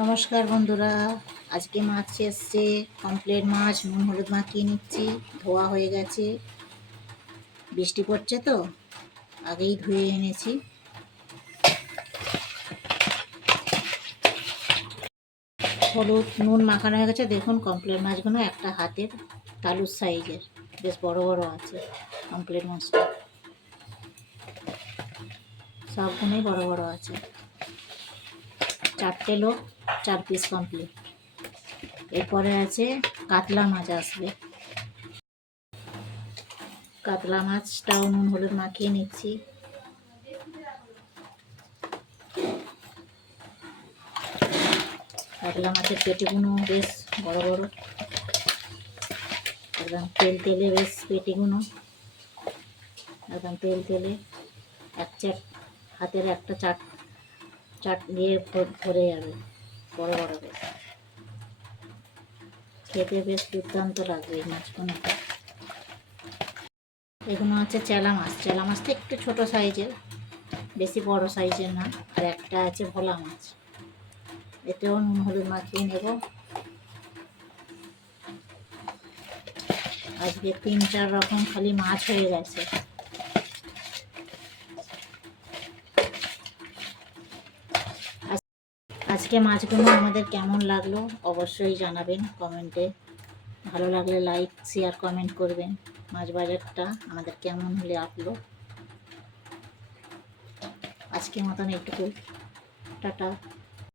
নমস্কার বন্ধুরা, আজকে মাছ এসছে। কমপ্লেট মাছ নুন হলুদ মাখিয়ে নিচ্ছি। ধোয়া হয়ে গেছে, বৃষ্টি পড়ছে তো আগেই ধুয়ে এনেছি। হলুদ নুন মাখানো হয়ে গেছে। দেখুন কমপ্লেট মাছগুলো একটা হাতের তালুর সাইজের, বেশ বড় বড় আছে কমপ্লেট মাছটা, সবগুলোই বড় বড় আছে। 4টে লোক 4 পিস কমপ্লিট। এরপরে আছে কাতলা মাছ আসবে। কাতলা মাছটাও নুন হলুদ মাখিয়ে নিচ্ছি। কাতলা মাছের পেটিগুলো বেশ বড় বড়, একদম তেল তেলে, বেশ পেটিগুলো একদম তেল তেলে। হাতের একটা চাট চাট দিয়ে ভরে যাবে, বড় বড় বেশ। খেতে বেশ দুর্দান্ত লাগবে এই মাছগুলো। এগুলো আছে চেলা মাছ। চেলা মাছটা একটু ছোট সাইজের, বেশি বড় সাইজের না। আর একটা আছে ভোলা মাছ, এতেও নুন হলুদ মাখিয়ে নেব। আজকে 3-4 রকম খালি মাছ হয়ে গেছে। আজকে মাছগুলো আমাদের কেমন লাগলো অবশ্যই জানাবেন কমেন্টে। ভালো লাগলে লাইক শেয়ার কমেন্ট করবেন। মাছ বাজারটা আমাদের কেমন হলে আপলো। আজকের মতন একটু টাটা।